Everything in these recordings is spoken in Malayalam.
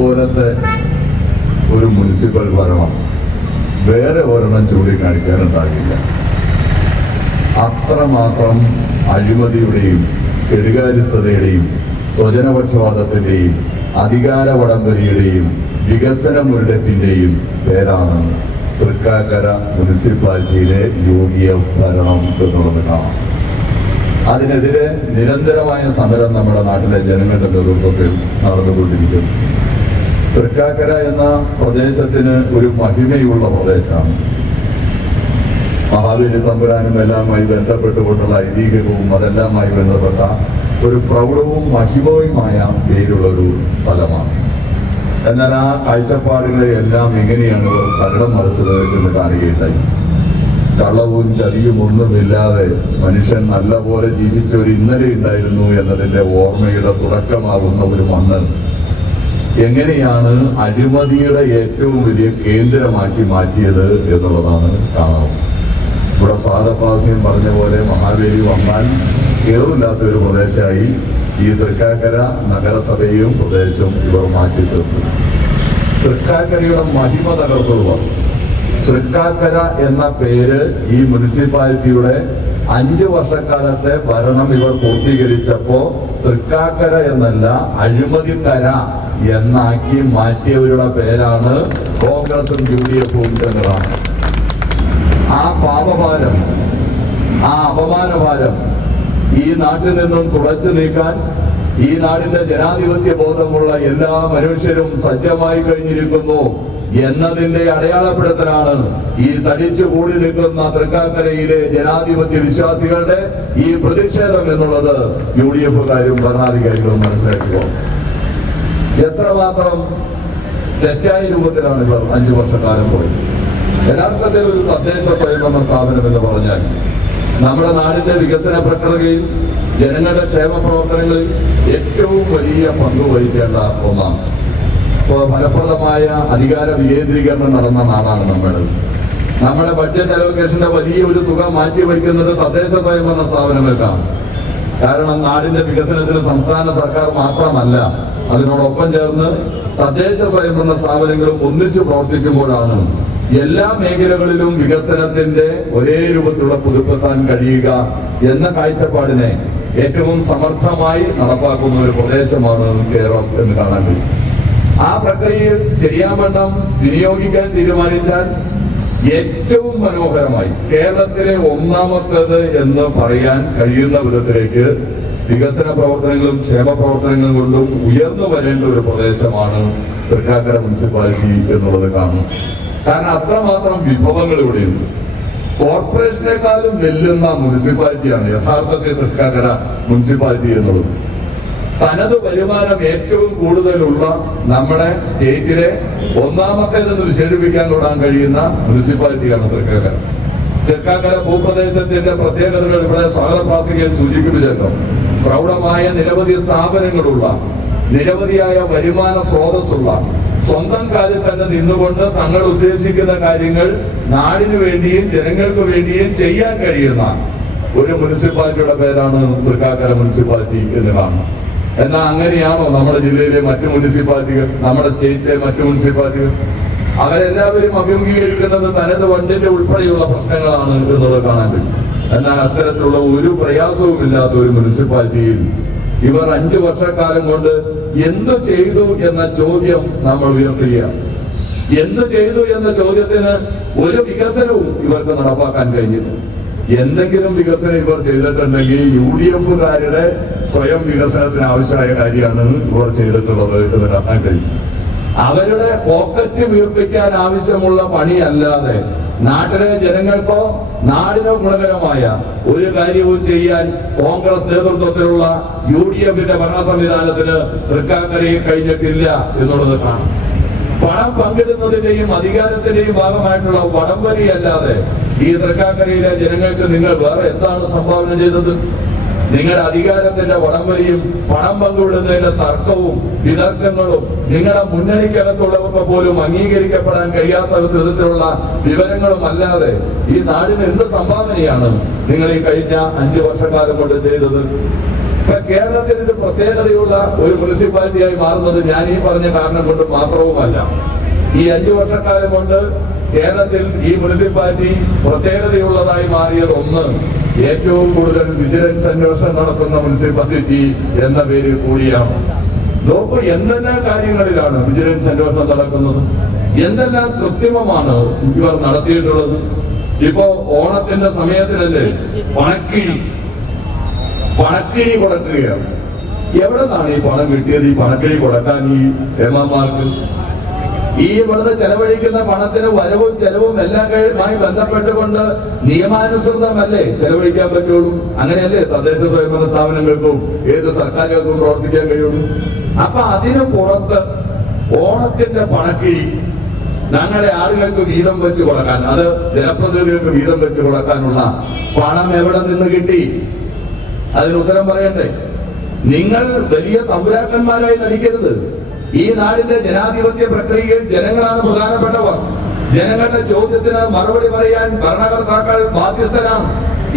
ഇതുപോലത്തെ ഒരു മുനിസിപ്പൽ ഭരണം വേറെ ഒരെണ്ണം ചൂണ്ടിക്കാണിക്കാനുണ്ടാകില്ല. അത്രമാത്രം അഴിമതിയുടെയും കെടുകാര്യസ്ഥതയുടെയും സ്വജനപക്ഷവാദത്തിന്റെയും അധികാര വടംവരിയുടെയും വികസന മുരടിപ്പിന്റെയും പേരാണ് തൃക്കാക്കര മുനിസിപ്പാലിറ്റിയിലെ യോഗ്യ ഭരണം എന്നുള്ളത് കാണാം. അതിനെതിരെ നിരന്തരമായ സമരം നമ്മുടെ നാട്ടിലെ ജനങ്ങളുടെ നേതൃത്വത്തിൽ നടന്നുകൊണ്ടിരിക്കുന്നു. തൃക്കാക്കര എന്ന പ്രദേശത്തിന് ഒരു മഹിമയുള്ള പ്രദേശമാണ്. മഹാവീര തമ്പുരാനും എല്ലാമായി ബന്ധപ്പെട്ടുകൊണ്ടുള്ള ഐതിഹ്യവും അതെല്ലാമായി ബന്ധപ്പെട്ട ഒരു പ്രൗഢവും മഹിമയുമായ പേരുള്ള ഒരു സ്ഥലമാണ്. എന്നാൽ ആ കാഴ്ചപ്പാടുകളെ എല്ലാം എങ്ങനെയാണ് ഇവർ തകിടം മറിച്ചത് എന്ന് കാണുകയുണ്ടായി. കള്ളവും ചതിയും ഒന്നുമില്ലാതെ മനുഷ്യൻ നല്ലപോലെ ജീവിച്ച ഒരു ഇന്നലെ ഉണ്ടായിരുന്നു എന്നതിന്റെ ഓർമ്മയുടെ തുടക്കമാകുന്ന ഒരു മണ്ണ് എങ്ങനെയാണ് അഴിമതിയുടെ ഏറ്റവും വലിയ കേന്ദ്രമാക്കി മാറ്റിയത് എന്നുള്ളതാണ് കാണാം ഇവിടെ സ്വാദപ്രാസ്യം പറഞ്ഞ പോലെ മഹാബലി വന്നാൽ കേറില്ലാത്ത ഒരു പ്രദേശമായി ഈ തൃക്കാക്കര നഗരസഭയും പ്രദേശവും ഇവർ മാറ്റി തീർത്തു തൃക്കാക്കരയുടെ മഹിമ തകർത്തുക തൃക്കാക്കര എന്ന പേര് ഈ മുനിസിപ്പാലിറ്റിയുടെ അഞ്ച് വർഷക്കാലത്തെ ഭരണം ഇവർ പൂർത്തീകരിച്ചപ്പോ തൃക്കാക്കര എന്നല്ല അഴിമതിക്കര എന്നാക്കി മാറ്റിയവരുടെ പേരാണ് കോൺഗ്രസും യു ഡി എഫും എന്നതാണ്. ആ പാപഭാരം ആ അപമാനഭാരം ഈ നാട്ടിൽ നിന്നും തുടച്ചു നീക്കാൻ ഈ നാടിന്റെ ജനാധിപത്യ ബോധമുള്ള എല്ലാ മനുഷ്യരും സജ്ജമായി കഴിഞ്ഞിരിക്കുന്നു എന്നതിന്റെ അടയാളപ്പെടുത്തലാണ് ഈ തടിച്ചു കൂടി നിൽക്കുന്ന തൃക്കാക്കരയിലെ ജനാധിപത്യ വിശ്വാസികളുടെ ഈ പ്രതിഷേധം എന്നുള്ളത് യു ഡി എഫുകാരും ഭരണാധികാരികളും മനസ്സിലാക്കുക എത്രമാത്രം തെറ്റായ രൂപത്തിലാണ് ഇവർ അഞ്ചു വർഷക്കാലം പോയത്? യഥാർത്ഥത്തിൽ ഒരു തദ്ദേശ സ്വയംഭരണ സ്ഥാപനം എന്ന് പറഞ്ഞാൽ നമ്മുടെ നാടിന്റെ വികസന പ്രക്രിയയിൽ ജനങ്ങളുടെ ക്ഷേമ പ്രവർത്തനങ്ങളിൽ ഏറ്റവും വലിയ പങ്ക് വഹിക്കേണ്ട ഒന്നാണ്. ഇപ്പോൾ ഫലപ്രദമായ അധികാര വികേന്ദ്രീകരണം നടന്ന നാടാണ് നമ്മുടെ നമ്മുടെ ബഡ്ജറ്റ് അലോക്കേഷന്റെ വലിയ ഒരു തുക മാറ്റി വയ്ക്കുന്നത് തദ്ദേശ സ്വയംഭരണ സ്ഥാപനങ്ങൾക്കാണ്. കാരണം നാടിന്റെ വികസനത്തിന് സംസ്ഥാന സർക്കാർ മാത്രമല്ല അതിനോടൊപ്പം ചേർന്ന് തദ്ദേശ സ്വയംഭരണ സ്ഥാപനങ്ങളും ഒന്നിച്ചു പ്രവർത്തിക്കുമ്പോഴാണ് എല്ലാ മേഖലകളിലും വികസനത്തിന്റെ ഒരേ രൂപത്തിലുള്ള പുതുപ്പെത്താൻ കഴിയുക എന്ന കാഴ്ചപ്പാടിനെ ഏറ്റവും സമർത്ഥമായി നടപ്പാക്കുന്ന ഒരു പ്രദേശമാണ് കേരളം എന്ന് കാണാൻ കഴിയും. ആ പ്രക്രിയയിൽ ശരിയാവണ്ണം വിനിയോഗിക്കാൻ തീരുമാനിച്ചാൽ ഏറ്റവും മനോഹരമായി കേരളത്തിലെ ഒന്നാമത്തേത് എന്ന് പറയാൻ കഴിയുന്ന വിധത്തിലേക്ക് വികസന പ്രവർത്തനങ്ങളും ക്ഷേമ പ്രവർത്തനങ്ങളും കൊണ്ടും ഉയർന്നു വരേണ്ട ഒരു പ്രദേശമാണ് തൃക്കാക്കര മുനിസിപ്പാലിറ്റി എന്നുള്ളത് കാണും കാരണം അത്രമാത്രം വിഭവങ്ങൾ ഇവിടെയുണ്ട്. കോർപ്പറേഷനേക്കാളും വെല്ലുന്ന മുനിസിപ്പാലിറ്റിയാണ് യഥാർത്ഥത്തിൽ തൃക്കാക്കര മുനിസിപ്പാലിറ്റി എന്നുള്ളത്. തനത് വരുമാനം ഏറ്റവും കൂടുതലുള്ള നമ്മുടെ സ്റ്റേറ്റിലെ ഒന്നാമത്തേതെന്ന് വിശേഷിപ്പിക്കാൻ തൊടാൻ കഴിയുന്ന മുനിസിപ്പാലിറ്റിയാണ് തൃക്കാക്കര. തൃക്കാക്കര ഭൂപ്രദേശത്തിന്റെ പ്രത്യേകതകൾ ഇവിടെ സ്വാഗത പ്രാസികയിൽ സൂചിപ്പിച്ചല്ലോ പ്രൗഢമായ നിരവധി സ്ഥാപനങ്ങളുള്ള നിരവധിയായ വരുമാന സ്രോതസ്സുള്ള സ്വന്തം കാലിൽ തന്നെ നിന്നുകൊണ്ട് തങ്ങൾ ഉദ്ദേശിക്കുന്ന കാര്യങ്ങൾ നാടിനു വേണ്ടിയും ജനങ്ങൾക്ക് വേണ്ടിയും ചെയ്യാൻ കഴിയുന്ന ഒരു മുനിസിപ്പാലിറ്റിയുടെ പേരാണ് തൃക്കാക്കര മുനിസിപ്പാലിറ്റി എന്ന് കാണുന്നത് എന്നാൽ അങ്ങനെയാണോ നമ്മുടെ ജില്ലയിലെ മറ്റു മുനിസിപ്പാലിറ്റികൾ നമ്മുടെ സ്റ്റേറ്റിലെ മറ്റു മുനിസിപ്പാലിറ്റികൾ? അവരെല്ലാവരും അഭിമുഖീകരിക്കുന്നത് തനത് വണ്ടിന്റെ ഉൾപ്പെടെയുള്ള പ്രശ്നങ്ങളാണ് എന്നുള്ളത് കാണാൻ പറ്റും എന്നാൽ അത്തരത്തിലുള്ള ഒരു പ്രയാസവും ഇല്ലാത്ത ഒരു മുനിസിപ്പാലിറ്റിയിൽ ഇവർ അഞ്ചു വർഷക്കാലം കൊണ്ട് എന്തു ചെയ്തു എന്ന ചോദ്യം നമ്മൾ ഉയർത്തുക എന്ത് ചെയ്തു എന്ന ചോദ്യത്തിന് ഒരു വികസനവും ഇവർക്ക് നടപ്പാക്കാൻ കഴിഞ്ഞില്ല. എന്തെങ്കിലും വികസനം ഇവർ ചെയ്തിട്ടുണ്ടെങ്കിൽ യു ഡി എഫുകാരുടെ സ്വയം വികസനത്തിന് ആവശ്യമായ കാര്യമാണ് ഇവർ ചെയ്തിട്ടുള്ളത് എന്ന് കാണാൻ കഴിയും. അവരുടെ പോക്കറ്റ് വീർപ്പിക്കാൻ ആവശ്യമുള്ള പണിയല്ലാതെ നാട്ടിലെ ജനങ്ങൾക്കോ നാടിനോ ഗുണകരമായ ഒരു കാര്യവും ചെയ്യാൻ കോൺഗ്രസ് നേതൃത്വത്തിലുള്ള യു ഡി എഫിന്റെ ഭരണ സംവിധാനത്തിന് തൃക്കാക്കരയിൽ കഴിഞ്ഞിട്ടില്ല എന്നുള്ളത് കാണാം. പണം പങ്കിടുന്നതിന്റെയും അധികാരത്തിന്റെയും ഭാഗമായിട്ടുള്ള വടംവലി അല്ലാതെ ഈ തൃക്കാക്കരയിലെ ജനങ്ങൾക്ക് നിങ്ങൾ വേറെ എന്താണ് സംഭാവന ചെയ്തത്? നിങ്ങളുടെ അധികാരത്തിന്റെ വടംവലിയും പണം പങ്കുവിടുന്നതിന്റെ തർക്കവും വിതർക്കങ്ങളും നിങ്ങളുടെ മുന്നണിക്കകത്തുള്ളവർക്ക് പോലും അംഗീകരിക്കപ്പെടാൻ കഴിയാത്ത വിധത്തിലുള്ള വിവരങ്ങളും അല്ലാതെ ഈ നാടിന് എന്ത് സംഭാവനയാണ് നിങ്ങൾ ഈ കഴിഞ്ഞ അഞ്ചു വർഷക്കാലം കൊണ്ട് ചെയ്തത്? ഇപ്പൊ കേരളത്തിൽ ഇത് പ്രത്യേകതയുള്ള ഒരു മുനിസിപ്പാലിറ്റിയായി മാറുന്നത് ഞാൻ ഈ പറഞ്ഞ കാരണം കൊണ്ട് മാത്രവുമല്ല. ഈ അഞ്ചു വർഷക്കാലം കൊണ്ട് കേരളത്തിൽ ഈ മുനിസിപ്പാലിറ്റി പ്രത്യേകതയുള്ളതായി മാറിയത് ഒന്ന് ഏറ്റവും കൂടുതൽ വിജിലൻസ് അന്വേഷണം നടത്തുന്ന മുനിസിപ്പാലിറ്റി എന്ന പേരിൽ കൂടിയാണ്. നോക്കൂ എന്തെല്ലാം കാര്യങ്ങളിലാണ് വിജിലൻസ് അന്വേഷണം നടക്കുന്നത്. എന്തെല്ലാം കൃത്രിമമാണ് ഇവർ നടത്തിയിട്ടുള്ളത്. ഇപ്പോ ഓണത്തിന്റെ സമയത്തിലല്ലേ പണക്കിഴി പണക്കിഴി കൊടുക്കുകയാണ്. എവിടെ നിന്നാണ് ഈ പണം കിട്ടിയത്? ഈ പണക്കിഴി കൊടുക്കാൻ ഈ എം എമാർക്ക് ഈ ഇവിടുന്ന് ചെലവഴിക്കുന്ന പണത്തിന് വരവും ചെലവും എല്ലാം കഴിയുമായി ബന്ധപ്പെട്ടുകൊണ്ട് നിയമാനുസൃതമല്ലേ ചെലവഴിക്കാൻ പറ്റുള്ളൂ? അങ്ങനെയല്ലേ തദ്ദേശ സ്വയംഭരണ സ്ഥാപനങ്ങൾക്കും ഏത് സർക്കാരുകൾക്കും പ്രവർത്തിക്കാൻ കഴിയുള്ളൂ? അപ്പൊ അതിന് പുറത്ത് ഓണത്തിന്റെ പണക്കിഴി ഞങ്ങളുടെ ആളുകൾക്ക് വീതം വെച്ച് കൊടുക്കാൻ അത് ജനപ്രതിനിധികൾക്ക് വീതം വെച്ച് കൊടുക്കാനുള്ള പണം എവിടെ നിന്ന് കിട്ടി? അതിന് ഉത്തരം പറയണ്ടേ? നിങ്ങൾ വലിയ തമ്പുരാക്കന്മാരായി നടിക്കരുത്. ഈ നാടിന്റെ ജനാധിപത്യ പ്രക്രിയയിൽ ജനങ്ങളാണ് പ്രധാനപ്പെട്ടവർ. ജനങ്ങളുടെ ചോദ്യത്തിന് മറുപടി പറയാൻ ഭരണകർത്താക്കൾ ബാധ്യസ്ഥരാണ്.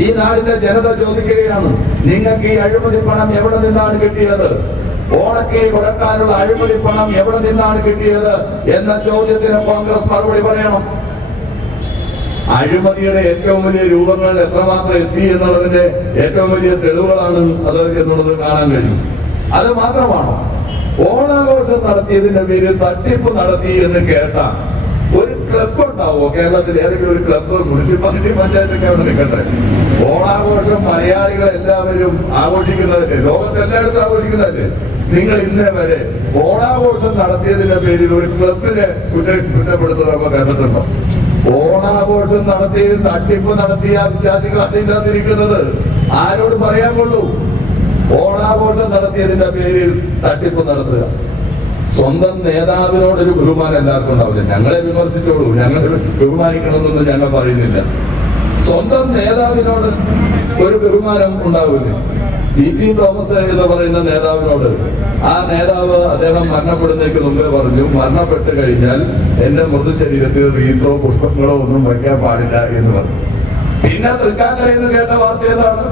ഈ നാടിന്റെ ജനത ചോദിക്കുകയാണ് നിങ്ങൾക്ക് ഈ അഴിമതി പണം എവിടെ നിന്നാണ് കിട്ടിയത്? ഓണക്കിഴി കൊടുക്കാനുള്ള അഴിമതി പണം എവിടെ നിന്നാണ് കിട്ടിയത്? എന്ന ചോദ്യത്തിന് കോൺഗ്രസ് മറുപടി പറയണം. അഴിമതിയുടെ ഏറ്റവും വലിയ രൂപങ്ങൾ എത്രമാത്രം എത്തി എന്നുള്ളതിന്റെ ഏറ്റവും വലിയ തെളിവുകളാണ് അത് എന്നുള്ളത് കാണാൻ കഴിയും. അത് മാത്രമാണോ? ഓണാഘോഷം നടത്തിയതിന്റെ പേരിൽ തട്ടിപ്പ് നടത്തി എന്ന് കേട്ട ഒരു ക്ലബ് ഉണ്ടാവോ കേരളത്തിൽ ഏതെങ്കിലും ഒരു ക്ലബ്ബ് മുനിസിപ്പാലിറ്റി പഞ്ചായത്തൊക്കെ അവിടെ നിൽക്കട്ടെ ഓണാഘോഷം മലയാളികൾ എല്ലാവരും ആഘോഷിക്കുന്നതല്ലേ? ലോകത്ത് എല്ലായിടത്തും ആഘോഷിക്കുന്നതല്ലേ? നിങ്ങൾ ഇന്നേ വരെ ഓണാഘോഷം നടത്തിയതിന്റെ പേരിൽ ഒരു ക്ലബിനെ കുറ്റ കുറ്റപ്പെടുത്തുന്നത് നമ്മൾ കണ്ടിട്ടുണ്ടോ? ഓണാഘോഷം നടത്തി തട്ടിപ്പ് നടത്തിയ വിശ്വാസികൾ അതില്ലാതിരിക്കുന്നത് ആരോട് പറയാൻ കൊള്ളൂ? ഓണാഘോഷം നടത്തിയതിന്റെ പേരിൽ തട്ടിപ്പ് നടത്തുക. സ്വന്തം നേതാവിനോടൊരു ബഹുമാനം എല്ലാവർക്കും ഉണ്ടാവില്ല. ഞങ്ങളെ വിമർശിച്ചോളൂ. ഞങ്ങൾ ബഹുമാനിക്കണമെന്നൊന്നും ഞങ്ങൾ പറയുന്നില്ല. സ്വന്തം നേതാവിനോട് ഒരു ബഹുമാനം ഉണ്ടാവില്ല. പി ടി തോമസ് എന്ന് പറയുന്ന നേതാവിനോട് ആ നേതാവ് അദ്ദേഹം മരണപ്പെടുന്നതിന് മുമ്പേ പറഞ്ഞു മരണപ്പെട്ട് കഴിഞ്ഞാൽ എന്റെ മൃതശരീരത്തിൽ റീത്തോ പുഷ്പങ്ങളോ ഒന്നും വയ്ക്കാൻ പാടില്ല എന്ന് പറഞ്ഞു. പിന്നെ തൃക്കാക്കരയിൽ കേട്ട വാർത്ത ഏതാണ്?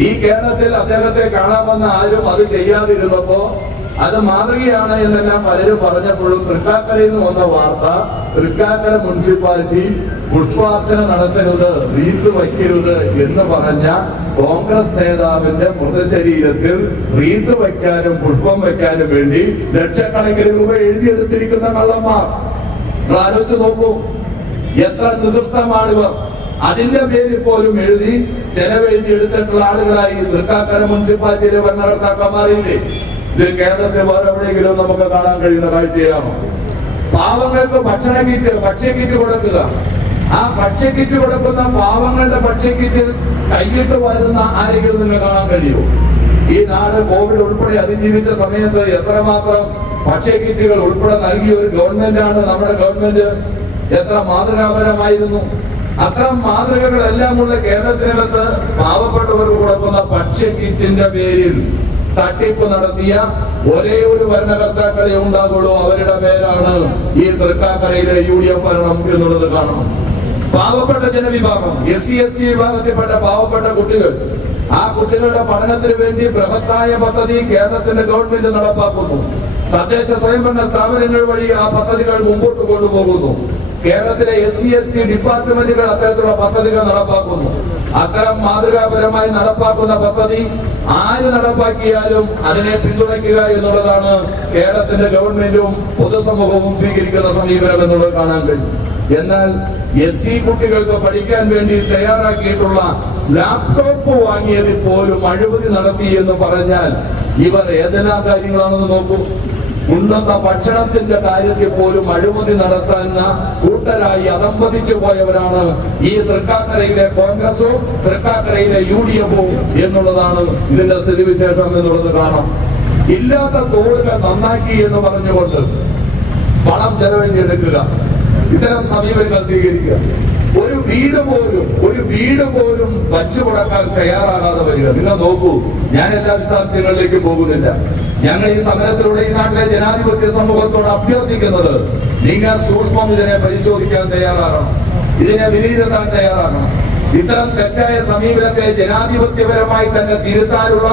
ഈ കേരളത്തിൽ അദ്ദേഹത്തെ കാണാമെന്ന ആരും അത് ചെയ്യാതിരുന്നപ്പോ അത് മാതൃകയാണ് എന്നെല്ലാം പലരും പറഞ്ഞപ്പോഴും തൃക്കാക്കരയിൽ നിന്ന് വന്ന വാർത്ത തൃക്കാക്കര മുനിസിപ്പാലിറ്റി പുഷ്പാർച്ചന നടത്തരുത് റീത്ത് വയ്ക്കരുത് എന്ന് പറഞ്ഞ കോൺഗ്രസ് നേതാവിന്റെ മൃതശരീരത്തിൽ റീത്ത് വയ്ക്കാനും പുഷ്പം വയ്ക്കാനും വേണ്ടി ലക്ഷക്കണക്കിന് രൂപ എഴുതിയെടുത്തിരിക്കുന്ന കള്ളന്മാർ. ആലോചിച്ച് നോക്കൂ എത്ര നികൃഷ്ടമാണിവർ. അതിന്റെ പേര് പോലും എഴുതി ചെലവെഴുതി എടുത്തിട്ടുള്ള ആളുകളായി തൃക്കാക്കര മുനിസിപ്പാലിറ്റിയിലെ മാറിയില്ലേ ഇത് കേരളത്തെ വേറെ എവിടെയെങ്കിലും നമുക്ക് കാണാൻ കഴിയുന്ന കാഴ്ചയാണോ പാവങ്ങൾക്ക് ഭക്ഷണ കിറ്റ് ഭക്ഷ്യക്കിറ്റ് കൊടുക്കുക. ആ ഭക്ഷ്യക്കിറ്റ് കൊടുക്കുന്ന പാവങ്ങളുടെ ഭക്ഷ്യക്കിറ്റിൽ കൈയിട്ട് വരുന്ന ആരെങ്കിലും നിങ്ങൾ കാണാൻ കഴിയുമോ? ഈ നാട് കോവിഡ് ഉൾപ്പെടെ അതിജീവിച്ച സമയത്ത് എത്രമാത്രം ഭക്ഷ്യക്കിറ്റുകൾ ഉൾപ്പെടെ നൽകിയ ഒരു ഗവൺമെന്റാണ് നമ്മുടെ ഗവൺമെന്റ്? എത്ര മാതൃകാപരമായിരുന്നു? അത്തരം മാതൃകകളെല്ലാമുള്ള കേരളത്തിനകത്ത് പാവപ്പെട്ടവർക്ക് കൊടുക്കുന്ന ഭക്ഷ്യക്കിറ്റിന്റെ പേരിൽ തട്ടിപ്പ് നടത്തിയ ഒരേ ഒരു ഭരണകർത്താക്കളെ ഉണ്ടാകുള്ളൂ അവരുടെ പേരാണ് ഈ തൃക്കാക്കരയിലെ യു ഡി എഫ് ഭരണം എന്നുള്ളത് കാണണം. പാവപ്പെട്ട ജനവിഭാഗം എസ് സി എസ് ടി വിഭാഗത്തിൽപ്പെട്ട പാവപ്പെട്ട കുട്ടികൾ. ആ കുട്ടികളുടെ പഠനത്തിന് വേണ്ടി ബൃഹത്തായ പദ്ധതി കേരളത്തിന്റെ ഗവൺമെന്റ് നടപ്പാക്കുന്നു. തദ്ദേശ സ്വയംഭരണ സ്ഥാപനങ്ങൾ വഴി ആ പദ്ധതികൾ മുമ്പോട്ട് കൊണ്ടുപോകുന്നു. കേരളത്തിലെ എസ് സി എസ് ടി ഡിപ്പാർട്ട്മെന്റുകൾ അത്തരത്തിലുള്ള പദ്ധതികൾ നടപ്പാക്കുന്നു. അത്തരം മാതൃകാപരമായി നടപ്പാക്കുന്ന പദ്ധതി ആര് നടപ്പാക്കിയാലും അതിനെ പിന്തുണയ്ക്കുക എന്നുള്ളതാണ് കേരളത്തിന്റെ ഗവൺമെന്റും പൊതുസമൂഹവും സ്വീകരിക്കുന്ന സമീപനം എന്നുള്ളത് കാണാൻ കഴിയും. എന്നാൽ എസ് സി കുട്ടികൾക്ക് പഠിക്കാൻ വേണ്ടി തയ്യാറാക്കിയിട്ടുള്ള ലാപ്ടോപ്പ് വാങ്ങിയതിൽ പോലും അഴിമതി നടത്തി എന്ന് പറഞ്ഞാൽ ഇവർ ഏതെല്ലാം കാര്യങ്ങളാണെന്ന് നോക്കൂ. ഉണ്ണുന്ന ഭക്ഷണത്തിന്റെ കാര്യത്തിൽ പോലും അഴിമതി നടത്തുന്ന കൂട്ടരായി അതമ്പതിച്ചു പോയവരാണ് ഈ തൃക്കാക്കരയിലെ കോൺഗ്രസും തൃക്കാക്കരയിലെ യു ഡി എഫും എന്നുള്ളതാണ് ഇതിന്റെ സ്ഥിതിവിശേഷം എന്നുള്ളത് കാണാം. ഇല്ലാത്ത തോടുകൾ നന്നാക്കി എന്ന് പറഞ്ഞുകൊണ്ട് പണം ചെലവഴിഞ്ഞെടുക്കുക ഇത്തരം സമീപനങ്ങൾ സ്വീകരിക്കുക. ഒരു വീട് പോലും ഒരു വീട് പോലും വച്ചു കൊടുക്കാൻ തയ്യാറാകാതെ വരിക. നിങ്ങൾ നോക്കൂ ഞാൻ എല്ലാ വിശദാംശങ്ങളിലേക്കും പോകുന്നില്ല. ഞങ്ങൾ ഈ സമരത്തിലൂടെ ഈ നാട്ടിലെ ജനാധിപത്യ സമൂഹത്തോട് അഭ്യർത്ഥിക്കുന്നത് നിങ്ങൾ സൂക്ഷ്മം ഇതിനെ പരിശോധിക്കാൻ തയ്യാറാകണം. ഇതിനെ വിലയിരുത്താൻ തയ്യാറാകണം. ഇത്തരം തെറ്റായ സമീപനത്തെ ജനാധിപത്യപരമായി തന്നെ തിരുത്താനുള്ള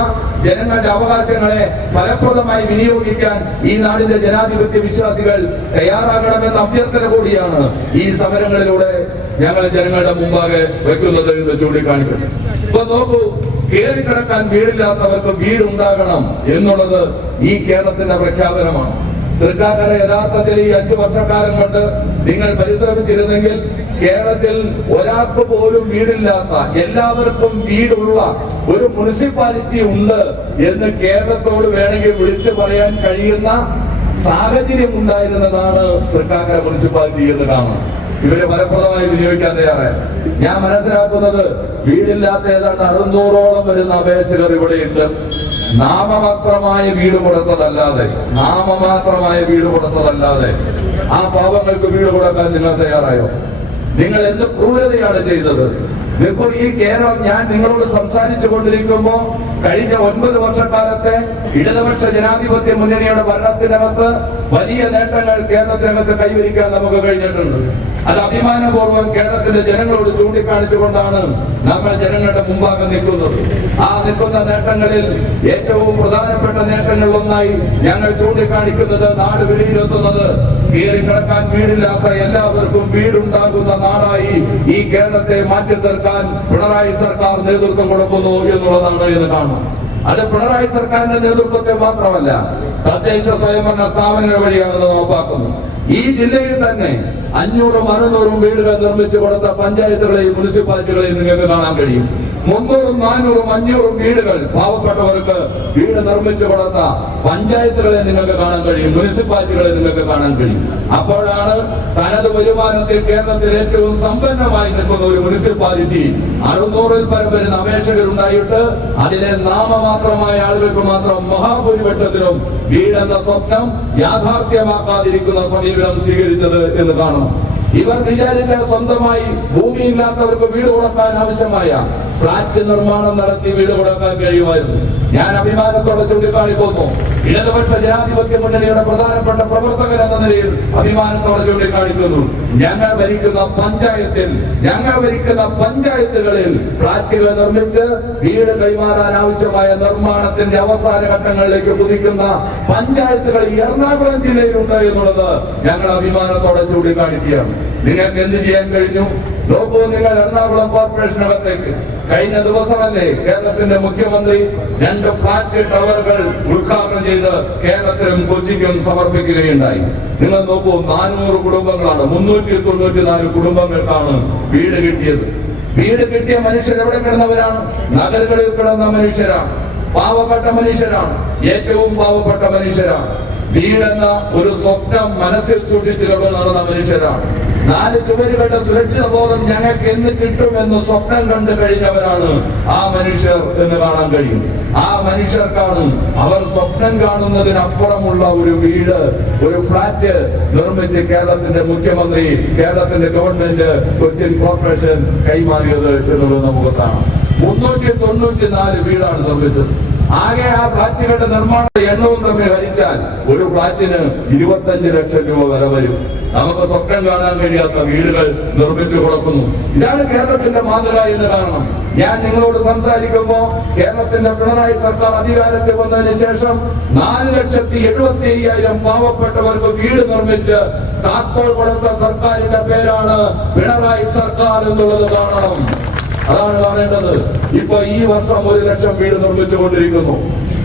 ജനങ്ങളുടെ അവകാശങ്ങളെ ഫലപ്രദമായി വിനിയോഗിക്കാൻ ഈ നാടിന്റെ ജനാധിപത്യ വിശ്വാസികൾ തയ്യാറാകണമെന്ന അഭ്യർത്ഥന കൂടിയാണ് ഈ സമരങ്ങളിലൂടെ ഞങ്ങൾ ജനങ്ങളുടെ മുമ്പാകെ വെക്കുന്നത് എന്ന് ചൂണ്ടിക്കാണിക്കുന്നു. ഇപ്പൊ നോക്കൂ കയറിക്കിടക്കാൻ വീടില്ലാത്തവർക്ക് വീടുണ്ടാകണം എന്നുള്ളത് ഈ കേരളത്തിന്റെ പ്രഖ്യാപനമാണ്. തൃക്കാക്കര യഥാർത്ഥത്തിൽ ഈ അഞ്ചു വർഷക്കാലം കൊണ്ട് നിങ്ങൾ പരിശ്രമിച്ചിരുന്നെങ്കിൽ കേരളത്തിൽ ഒരാൾക്ക് പോലും വീടില്ലാത്ത എല്ലാവർക്കും വീടുള്ള ഒരു മുനിസിപ്പാലിറ്റി ഉണ്ട് എന്ന് കേരളത്തോട് വേണമെങ്കിൽ വിളിച്ചു പറയാൻ കഴിയുന്ന സാഹചര്യം ഉണ്ടായിരുന്നതാണ് തൃക്കാക്കര മുനിസിപ്പാലിറ്റി എന്ന് കാണുന്നത് ഇവരെ ഫലപ്രദമായി വിനിയോഗിക്കാൻ തയ്യാറായി. ഞാൻ മനസ്സിലാക്കുന്നത് വീടില്ലാത്ത ഏതാണ്ട് അറുന്നൂറോളം വരുന്ന അപേക്ഷകർ ഇവിടെയുണ്ട്. നാമമാത്രമായ വീട് കൊടുത്തതല്ലാതെ നാമമാത്രമായ വീട് കൊടുത്തതല്ലാതെ ആ പാവങ്ങൾക്ക് വീട് കൊടുക്കാൻ നിങ്ങൾ തയ്യാറായോ? നിങ്ങൾ എന്ത് ക്രൂരതയാണ് ചെയ്തത്? ഈ കേരളം ഞാൻ നിങ്ങളോട് സംസാരിച്ചു കൊണ്ടിരിക്കുമ്പോ കഴിഞ്ഞ ഒൻപത് വർഷക്കാലത്തെ ഇടതുപക്ഷ ജനാധിപത്യ മുന്നണിയുടെ ഭരണത്തിനകത്ത് വലിയ നേട്ടങ്ങൾ കേരളത്തിനകത്ത് കൈവരിക്കാൻ നമുക്ക് കഴിഞ്ഞിട്ടുണ്ട്. അത് അഭിമാനപൂർവം കേരളത്തിന്റെ ജനങ്ങളോട് ചൂണ്ടിക്കാണിച്ചുകൊണ്ടാണ് നമ്മൾ ജനങ്ങളുടെ മുമ്പാകെ നിൽക്കുന്നത്. ആ നിൽക്കുന്ന നേട്ടങ്ങളിൽ ഏറ്റവും പ്രധാനപ്പെട്ട നേട്ടങ്ങളിൽ ഒന്നായി ഞങ്ങൾ ചൂണ്ടിക്കാണിക്കുന്നത് നാട് വിലയിരുത്തുന്നത്. കീറിക്കിടക്കാൻ വീടില്ലാത്ത എല്ലാവർക്കും വീടുണ്ടാകുന്ന നാടായി ഈ കേരളത്തെ മാറ്റി തീർക്കാൻ പിണറായി സർക്കാർ നേതൃത്വം കൊടുക്കുന്നു എന്നുള്ളതാണ് എന്ന് കാണും അത് പിണറായി സർക്കാരിന്റെ നേതൃത്വത്തെ മാത്രമല്ല തദ്ദേശ സ്വയംഭരണ സ്ഥാപനങ്ങൾ വഴിയാണ് ഇത് നടപ്പാക്കുന്നത് ഈ ജില്ലയിൽ തന്നെ അഞ്ഞൂറും അറുന്നൂറും വീടുകൾ നിർമ്മിച്ചു കൊടുത്ത പഞ്ചായത്തുകളെയും മുനിസിപ്പാലിറ്റികളെയും നിങ്ങൾക്ക് കാണാൻ കഴിയും. മുന്നൂറും നാനൂറും അഞ്ഞൂറും വീടുകൾ പാവപ്പെട്ടവർക്ക് വീട് നിർമ്മിച്ചു കൊടുത്ത പഞ്ചായത്തുകളെ നിങ്ങൾക്ക് കാണാൻ കഴിയും മുനിസിപ്പാലിറ്റികളെ നിങ്ങൾക്ക് കാണാൻ കഴിയും. അപ്പോഴാണ് തനത് വരുമാനത്തിൽ കേരളത്തിൽ ഏറ്റവും സമ്പന്നമായി നിൽക്കുന്ന ഒരു മുനിസിപ്പാലിറ്റി. അറുന്നൂറിൽ പരം വരുന്ന അപേക്ഷകരുണ്ടായിട്ട് അതിലെ നാമമാത്രമായ ആളുകൾക്ക് മാത്രം മഹാഭൂരിപക്ഷത്തിനും വീടെന്ന സ്വപ്നം യാഥാർത്ഥ്യമാക്കാതിരിക്കുന്ന സമീപനം സ്വീകരിച്ചത് എന്ന് കാണണം. ഇവർ വിചാരിച്ച സ്വന്തമായി ഭൂമിയില്ലാത്തവർക്ക് വീട് കൊടുക്കാൻ ആവശ്യമായ ഫ്ലാറ്റ് നിർമ്മാണം നടത്തി വീട് കൊടുക്കാൻ കഴിയുമായിരുന്നു. ഞാൻ അഭിമാനത്തോടെ ചൂണ്ടിക്കാണിക്കുന്നു. ഇടതുപക്ഷ ജനാധിപത്യ മുന്നണിയുടെ പ്രധാനപ്പെട്ട പ്രവർത്തകൻ എന്ന നിലയിൽ അഭിമാനത്തോടെ ചൂണ്ടിക്കാണിക്കുന്നു. ഞങ്ങൾ ഭരിക്കുന്ന പഞ്ചായത്തിൽ ഞങ്ങൾ ഭരിക്കുന്ന പഞ്ചായത്തുകളിൽ ഫ്ലാറ്റുകൾ നിർമ്മിച്ച് വീട് കൈമാറാൻ ആവശ്യമായ നിർമ്മാണത്തിന്റെ അവസാന ഘട്ടങ്ങളിലേക്ക് കുതിക്കുന്ന പഞ്ചായത്തുകൾ എറണാകുളം ജില്ലയിലുണ്ട് എന്നുള്ളത് ഞങ്ങൾ അഭിമാനത്തോടെ ചൂണ്ടിക്കാണിക്കുകയാണ്. നിങ്ങൾക്ക് എന്ത് ചെയ്യാൻ കഴിഞ്ഞു? നോക്കൂ നിങ്ങൾ എറണാകുളം കോർപ്പറേഷനകത്തേക്ക് കഴിഞ്ഞ ദിവസമല്ലേ കേരളത്തിന്റെ മുഖ്യമന്ത്രി രണ്ട് ഫ്ലാറ്റ് ടവറുകൾ ഉദ്ഘാടനം ചെയ്ത് കേരളത്തിനും കൊച്ചിക്കും സമർപ്പിക്കുകയുണ്ടായി. നിങ്ങൾ നോക്കൂ നാനൂറ് കുടുംബങ്ങളാണ് മുന്നൂറ്റി തൊണ്ണൂറ്റി നാല് കുടുംബങ്ങൾക്കാണ് വീട് കിട്ടിയത്. വീട് കിട്ടിയ മനുഷ്യർ എവിടെ കിടന്നവരാണ്? നഗരങ്ങളിൽ കിടന്ന മനുഷ്യരാണ്. പാവപ്പെട്ട മനുഷ്യരാണ്. ഏറ്റവും പാവപ്പെട്ട മനുഷ്യരാണ്. വീടെന്ന ഒരു സ്വപ്നം മനസ്സിൽ സൂക്ഷിച്ചു കൊണ്ട് നടന്ന മനുഷ്യരാണ്. നാല് ചുവരുകളുടെ സുരക്ഷിത ബോധം ഞങ്ങൾക്ക് എന്ന് കിട്ടുമെന്ന് സ്വപ്നം കണ്ടു കഴിഞ്ഞവരാണ് ആ മനുഷ്യർ എന്ന് കാണാൻ കഴിയും. ആ മനുഷ്യർക്കാണ് അവർ സ്വപ്നം കാണുന്നതിനപ്പുറമുള്ള ഒരു വീട് ഒരു ഫ്ലാറ്റ് നിർമ്മിച്ച് കേരളത്തിന്റെ മുഖ്യമന്ത്രി കേരളത്തിന്റെ ഗവൺമെന്റ് കൊച്ചിൻ കോർപ്പറേഷൻ കൈമാറിയത് എന്നുള്ളത് നമുക്ക് കാണാം. മുന്നൂറ്റി തൊണ്ണൂറ്റി നാല് വീടാണ് നിർമ്മിച്ചത്. ആകെ ആ ഫ്ലാറ്റുകളുടെ നിർമ്മാണ എണ്ണവും തമ്മിൽ ഹരിച്ചാൽ ഒരു ഫ്ളാറ്റിന് ഇരുപത്തഞ്ച് ലക്ഷം രൂപ വരെ വരും. നമുക്ക് സ്വപ്നം കാണാൻ കഴിയാത്ത വീടുകൾ നിർമ്മിച്ചു കൊടുക്കുന്നു. ഇതാണ് കേരളത്തിന്റെ മാതൃക എന്ന് കാണണം. ഞാൻ നിങ്ങളോട് സംസാരിക്കുമ്പോ കേരളത്തിന്റെ പിണറായി സർക്കാർ അധികാരത്തിൽ വന്നതിന് ശേഷം നാല് ലക്ഷത്തി എഴുപത്തി അയ്യായിരം പാവപ്പെട്ടവർക്ക് വീട് നിർമ്മിച്ച് താക്കോൽ കൊടുത്ത സർക്കാരിന്റെ പേരാണ് പിണറായി സർക്കാർ എന്നുള്ളത് കാണണം. അതാണ് കാണേണ്ടത്. ഇപ്പൊ ഈ വർഷം ഒരു ലക്ഷം വീട് നിർമ്മിച്ചുകൊണ്ടിരിക്കുന്നു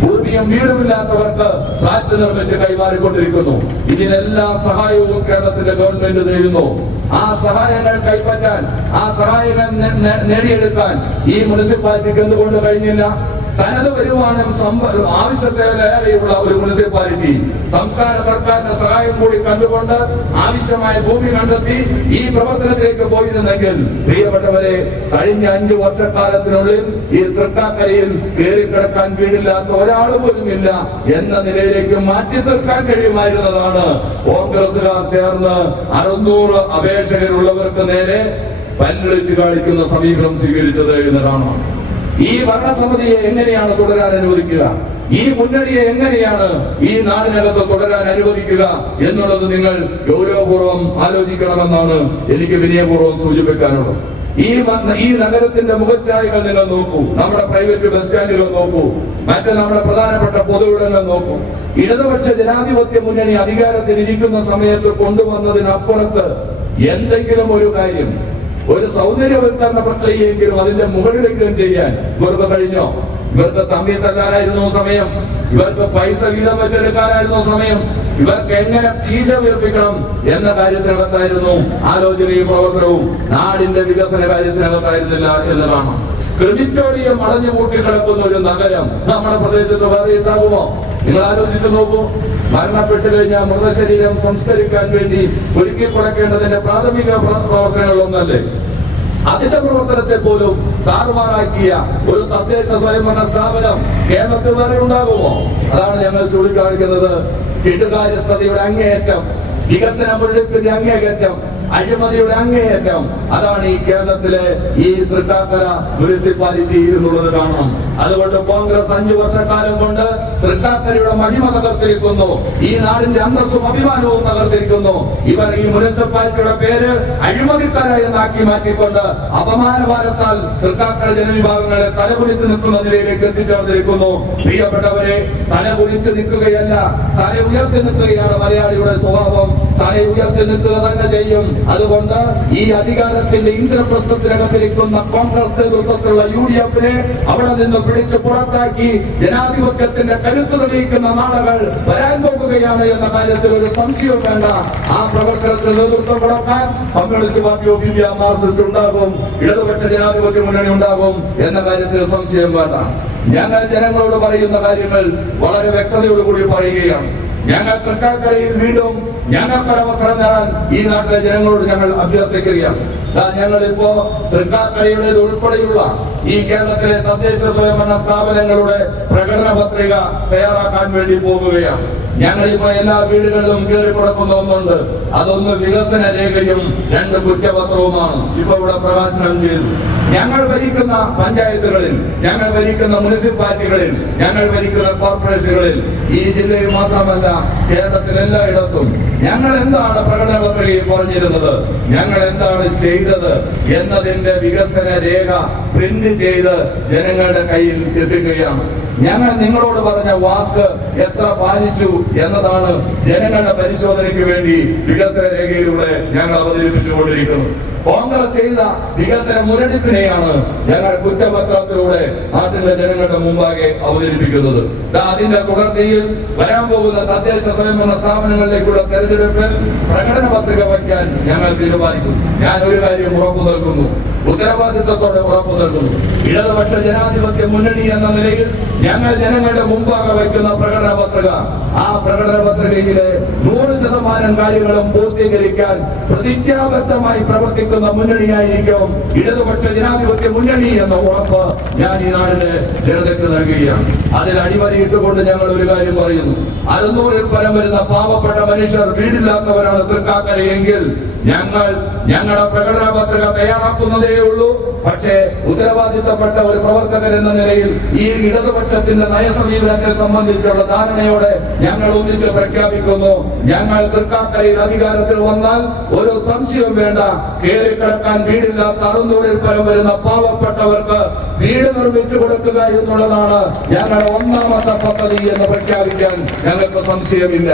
ഭൂമിയും വീടുമില്ലാത്തവർക്ക് ഫ്ലാറ്റ് നിർമ്മിച്ച് കൈമാറിക്കൊണ്ടിരിക്കുന്നു. ഇതിനെല്ലാം സഹായവും കേരളത്തിലെ ഗവൺമെന്റ് നേരുന്നു ആ സഹായങ്ങൾ കൈപ്പറ്റാൻ ആ സഹായങ്ങൾ നേടിയെടുക്കാൻ ഈ മുനിസിപ്പാലിറ്റിക്ക് എന്തുകൊണ്ട് കഴിഞ്ഞില്ല? തനത് വരുമാനം ആവശ്യത്തിലേറെയുള്ള ഒരു മുനിസിപ്പാലിറ്റി. സംസ്ഥാന സർക്കാരിന്റെ സഹായം കൂടി കണ്ടുകൊണ്ട് ആവശ്യമായ ഭൂമി കണ്ടെത്തി ഈ പ്രവർത്തനത്തിലേക്ക് പോയിരുന്നെങ്കിൽ പ്രിയപ്പെട്ടവരെ കഴിഞ്ഞ അഞ്ചു വർഷക്കാലത്തിനുള്ളിൽ ഈ തൃക്കാക്കരയിൽ കയറിക്കിടക്കാൻ വീടില്ലാത്ത ഒരാൾ പോലും ഇല്ല എന്ന നിലയിലേക്ക് മാറ്റി തീർക്കാൻ കഴിയുമായിരുന്നതാണ്. കോൺഗ്രസുകാർ ചേർന്ന് അറുന്നൂറ് അപേക്ഷകരുള്ളവർക്ക് നേരെ പല്ലിളിച്ച് കാണിക്കുന്ന സമീപനം സ്വീകരിച്ചത് എന്ന് കാണാം. ഈ ഭരണസമിതിയെ എങ്ങനെയാണ് തുടരാൻ അനുവദിക്കുക? ഈ മുന്നണിയെ എങ്ങനെയാണ് ഈ നാടിനകത്ത് തുടരാൻ അനുവദിക്കുക എന്നുള്ളത് നിങ്ങൾ ഗൗരവപൂർവം ആലോചിക്കണമെന്നാണ് എനിക്ക് വിനയപൂർവം സൂചിപ്പിക്കാനുള്ളത്. ഈ ഈ നഗരത്തിന്റെ മുഖച്ഛായകൾ നിങ്ങൾ നോക്കൂ. നമ്മുടെ പ്രൈവറ്റ് ബസ് സ്റ്റാൻഡുകൾ നോക്കൂ. മറ്റ് നമ്മുടെ പ്രധാനപ്പെട്ട പൊതുവിടങ്ങൾ നോക്കൂ. ഇടതുപക്ഷ ജനാധിപത്യ മുന്നണി അധികാരത്തിൽ ഇരിക്കുന്ന സമയത്ത് കൊണ്ടുവന്നതിനപ്പുറത്ത് എന്തെങ്കിലും ഒരു കാര്യം ഒരു സൗന്ദര്യവൽക്കരണ പ്രക്രിയയെങ്കിലും അതിന്റെ മുകളിലെങ്കിലും ചെയ്യാൻ ഇവർക്ക് കഴിഞ്ഞോ? ഇവർക്ക് തമ്മി തല്ലാനായിരുന്നു സമയം. ഇവർക്ക് പൈസ വീതം വെച്ചെടുക്കാനായിരുന്നു സമയം. ഇവർക്ക് എങ്ങനെ തീജ വീർപ്പിക്കണം എന്ന കാര്യത്തിനകത്തായിരുന്നു ആലോചനയും പ്രവർത്തനവും. നാടിന്റെ വികസന കാര്യത്തിനകത്തായിരുന്നില്ല എന്ന് കാണാം ക്രിമിറ്റോറിയം അടഞ്ഞു കൂട്ടി കിടക്കുന്ന ഒരു നഗരം നമ്മുടെ പ്രദേശത്ത് വേറെ ഉണ്ടാകുമോ? നിങ്ങൾ ആലോചിച്ച് നോക്കൂ. മരണപ്പെട്ടു കഴിഞ്ഞാൽ മൃതശരീരം സംസ്കരിക്കാൻ വേണ്ടി ഒരുക്കി കൊടുക്കേണ്ടതിന്റെ പ്രാഥമിക പ്ര- പ്രവർത്തനങ്ങളൊന്നല്ലേ അതിന്റെ പ്രവർത്തനത്തെ പോലും താറുമാറാക്കിയ ഒരു തദ്ദേശ സ്വയംഭരണ സ്ഥാപനം കേരളത്തിൽ വരെ ഉണ്ടാകുമോ? അതാണ് ഞങ്ങൾ ചൂണ്ടിക്കാണിക്കുന്നത്. കീട്ടുകാര്യസ്ഥതയുടെ അങ്ങേയറ്റം വികസന മുരടിപ്പിന്റെ അങ്ങേയറ്റം അഴിമതിയുടെ അങ്ങേയറ്റം. അതാണ് ഈ കേരളത്തിലെ ഈ തൃക്കാക്കര മുനിസിപ്പാലിറ്റി എന്നുള്ളത് കാണണം. അതുകൊണ്ട് കോൺഗ്രസ് അഞ്ചു വർഷക്കാലം കൊണ്ട് തൃക്കാക്കരയുടെ മഹിമ തകർത്തിരിക്കുന്നു. ഈ നാടിന്റെ അന്തസ്സും അഭിമാനവും തകർത്തിരിക്കുന്നു. ഇവർ ഈ മുനിസിപ്പാലിറ്റിയുടെ പേര് അഴിമതിക്കര എന്നാക്കി മാറ്റിക്കൊണ്ട് അപമാനഭാരത്താൽ തൃക്കാക്കര ജനവിഭാഗങ്ങളെ തലകുലിച്ച് നിൽക്കുന്ന നിലയിലേക്ക് എത്തിച്ചേർന്നിരിക്കുന്നു. പ്രിയപ്പെട്ടവരെ തലകുലിച്ച് നിൽക്കുകയല്ല തല ഉയർത്തി നിൽക്കുകയാണ് മലയാളിയുടെ സ്വഭാവം. തല ഉയർത്തി നിൽക്കുക തന്നെ ചെയ്യും. അതുകൊണ്ട് ഈ അധികാരത്തിന്റെ ഇന്ദ്രപ്രസ്ഥത്തിനകത്തിരിക്കുന്ന കോൺഗ്രസ് നേതൃത്വത്തിലുള്ള യു ഡി എഫിനെ അവിടെ നിന്ന് പിടിച്ച് പുറത്താക്കി ജനാധിപത്യത്തിന്റെ കരുത്ത് തെളിയിക്കുന്ന നാളുകൾ വരാൻ പോകുകയാണ് എന്ന കാര്യത്തിൽ ഒരു സംശയം വേണ്ട. ആ പ്രവർത്തനത്തിന് നേതൃത്വം കൊടുക്കാൻ communist party of India Marxist ഉണ്ടാകും. ഇടതുപക്ഷ ജനാധിപത്യ മുന്നണി ഉണ്ടാകും എന്ന കാര്യത്തിൽ സംശയം വേണ്ട. ഞങ്ങൾ ജനങ്ങളോട് പറയുന്ന കാര്യങ്ങൾ വളരെ വ്യക്തതയോടുകൂടി പറയുകയാണ്. ഞങ്ങൾ തൃക്കാക്കരയിൽ വീണ്ടും ഞങ്ങൾക്കൊരവസരം നേടാൻ ഈ നാട്ടിലെ ജനങ്ങളോട് ഞങ്ങൾ അഭ്യർത്ഥിക്കുകയാണ്. ദാ ഞങ്ങളിപ്പോ തൃക്കാക്കരയുടേത് ഉൾപ്പെടെയുള്ള ഈ കേരളത്തിലെ തദ്ദേശ സ്വയംഭരണ സ്ഥാപനങ്ങളുടെ പ്രകടന പത്രിക തയ്യാറാക്കാൻ വേണ്ടി പോകുകയാണ്. ഞങ്ങളിപ്പോ എല്ലാ വീടുകളിലും കയറി കൊടുക്കുന്ന ഒന്നുണ്ട് അതൊന്ന് വികസന രേഖയും രണ്ട് കുറ്റപത്രവുമാണ് ഇപ്പൊ ഇവിടെ പ്രകാശനം ചെയ്തു. ഞങ്ങൾ ഭരിക്കുന്ന പഞ്ചായത്തുകളിൽ ഞങ്ങൾ ഭരിക്കുന്ന മുനിസിപ്പാലിറ്റികളിൽ ഞങ്ങൾ ഭരിക്കുന്ന കോർപ്പറേഷനുകളിൽ ഈ ജില്ലയിൽ മാത്രമല്ല കേരളത്തിൽ എല്ലായിടത്തും ഞങ്ങൾ എന്താണ് പ്രകടന പത്രികയിൽ പറഞ്ഞിരുന്നത്? ഞങ്ങൾ എന്താണ് ചെയ്തത് എന്നതിന്റെ വികസന രേഖ പ്രിന്റ് ചെയ്ത് ജനങ്ങളുടെ കയ്യിൽ എത്തിക്കുകയാണ്. ഞങ്ങൾ നിങ്ങളോട് പറഞ്ഞ വാക്ക് എത്ര പാലിച്ചു എന്നതാണ് ജനങ്ങളുടെ പരിശോധനയ്ക്ക് വേണ്ടി വികസന രേഖയിലൂടെ ഞങ്ങൾ അവതരിപ്പിച്ചുകൊണ്ടിരിക്കുന്നത്. കോൺഗ്രസ് ചെയ്ത വികസന മുരടിപ്പിനെയാണ് ഞങ്ങൾ കുറ്റപത്രത്തിലൂടെ നാട്ടിലെ ജനങ്ങളുടെ മുമ്പാകെ അവതരിപ്പിക്കുന്നത്. അതിന്റെ തുടർച്ചയിൽ വരാൻ പോകുന്ന തദ്ദേശ സ്വയംഭരണ സ്ഥാപനങ്ങളിലേക്കുള്ള തെരഞ്ഞെടുപ്പിൽ പ്രകടന പത്രിക വയ്ക്കാൻ ഞങ്ങൾ തീരുമാനിക്കും ഞാൻ ഒരു കാര്യം ഉറപ്പു നൽകുന്നു ഉത്തരവാദിത്വത്തോടെ ഉറപ്പു നൽകുന്നു. ഇടതുപക്ഷ ജനാധിപത്യ മുന്നണി എന്ന നിലയിൽ ഞങ്ങൾ ജനങ്ങളുടെ മുമ്പാകെ വയ്ക്കുന്ന പ്രകടന പത്രിക. ആ പ്രകടന പത്രികയിലെ നൂറ് ശതമാനം കാര്യങ്ങളും പൂർത്തീകരിക്കാൻ പ്രതിജ്ഞാബദ്ധമായി പ്രവർത്തിക്കുന്ന മുന്നണിയായിരിക്കും ഇടതുപക്ഷ ജനാധിപത്യ മുന്നണി എന്ന ഉറപ്പ് ഞാൻ ഈ നാടിന്റെ ജനതയ്ക്ക് നൽകുകയാണ്. അതിൽ അടിവരയിട്ടുകൊണ്ട് ഞങ്ങൾ ഒരു കാര്യം പറയുന്നു. അറുന്നൂറിൽ പരം വരുന്ന പാവപ്പെട്ട മനുഷ്യർ വീടില്ലാത്തവരാണ് തൃക്കാക്കരയെങ്കിൽ ഞങ്ങൾ ഞങ്ങളുടെ പ്രകടന പത്രിക തയ്യാറാക്കുന്നതേ ഉള്ളൂ. പക്ഷേ ഉത്തരവാദിത്തപ്പെട്ട ഒരു പ്രവർത്തകൻ എന്ന നിലയിൽ ഈ ഇടതുപക്ഷത്തിന്റെ നയസമീപനത്തെ സംബന്ധിച്ചുള്ള ധാരണയോടെ ഞങ്ങൾ ഒന്നിച്ച് പ്രഖ്യാപിക്കുന്നു. ഞങ്ങൾ തൃക്കാക്കരയിൽ അധികാരത്തിൽ വന്നാൽ ഒരു സംശയവും വേണ്ട. കയറി കിടക്കാൻ വീടില്ലാത്ത അറുന്നൂറിൽ പരം വരുന്ന പാവപ്പെട്ടവർക്ക് വീട് നിർമ്മിച്ചു കൊടുക്കുക എന്നുള്ളതാണ് ഞങ്ങളുടെ ഒന്നാമത്തെ പദ്ധതി എന്ന് പ്രഖ്യാപിക്കാൻ ഞങ്ങൾക്ക് സംശയമില്ല.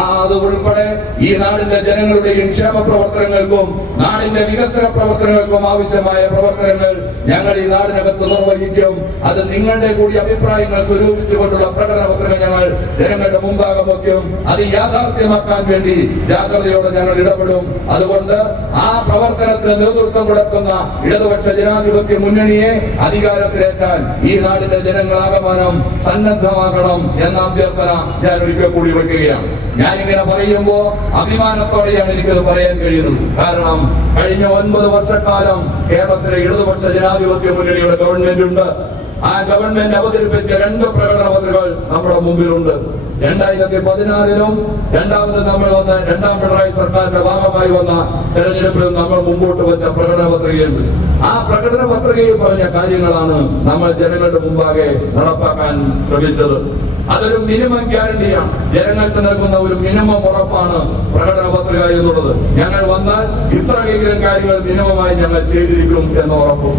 അത് ഉൾപ്പെടെ ഈ നാടിന്റെ ജനങ്ങളുടെയും ക്ഷേമ പ്രവർത്തനങ്ങൾക്കും നാടിന്റെ വികസന പ്രവർത്തനങ്ങൾക്കും ആവശ്യമായ പ്രവർത്തനങ്ങൾ ഞങ്ങൾ ഈ നാടിനകത്ത് നിർവഹിക്കും. അത് നിങ്ങളുടെ കൂടി അഭിപ്രായങ്ങൾ സ്വരൂപിച്ചുകൊണ്ടുള്ള പ്രകടന ഞങ്ങൾ ജനങ്ങളുടെ മുമ്പാകെ വയ്ക്കും. അത് യാഥാർത്ഥ്യമാക്കാൻ വേണ്ടി ജാഗ്രതയോടെ ഞങ്ങൾ ഇടപെടും. അതുകൊണ്ട് ആ പ്രവർത്തനത്തിന് നേതൃത്വം കൊടുക്കുന്ന ഇടതുപക്ഷ ജനാധിപത്യ മുന്നണിയെ അധികാരത്തിലേക്കാൻ ഈ നാടിന്റെ ജനങ്ങൾ ജനങ്ങളാകമാനം സന്നദ്ധമാക്കണം എന്ന അഭ്യർത്ഥന ഞാൻ ഒരിക്കൽ കൂടി വയ്ക്കുകയാണ് ഞാനിങ്ങനെ പറയുമ്പോ അഭിമാനത്തോടെയാണ് എനിക്കത് പറയാൻ കഴിയുന്നത്. കാരണം കഴിഞ്ഞ ഒൻപത് വർഷക്കാലം കേരളത്തിലെ ഇടതുപക്ഷ ജനാധിപത്യ മുന്നണിയുടെ ഗവൺമെന്റ് ഉണ്ട് ആ ഗവൺമെന്റ് അവതരിപ്പിച്ച രണ്ട് പ്രകടന പത്രികകൾ നമ്മുടെ മുമ്പിലുണ്ട്. രണ്ടായിരത്തി പതിനാറിലും രണ്ടാമത് നമ്മൾ വന്ന രണ്ടാം പിണറായി സർക്കാരിന്റെ ഭാഗമായി വന്ന തെരഞ്ഞെടുപ്പിലും നമ്മൾ മുമ്പോട്ട് വെച്ച പ്രകടന പത്രികയിൽ. ആ പ്രകടന പത്രികയിൽ പറഞ്ഞ കാര്യങ്ങളാണ് നമ്മൾ ജനങ്ങളുടെ മുമ്പാകെ നടപ്പാക്കാൻ ശ്രമിച്ചത്. അതൊരു മിനിമം ഗ്യാരണ്ടിയാണ് ജനങ്ങൾക്ക് നൽകുന്ന ഒരു മിനിമം ഉറപ്പാണ് പ്രകടന പത്രിക എന്നുള്ളത്. ഞങ്ങൾ വന്നാൽ ഇത്രയെങ്കിലും കാര്യങ്ങൾ മിനിമമായി ഞങ്ങൾ ചെയ്തിരിക്കും എന്ന ഉറപ്പും.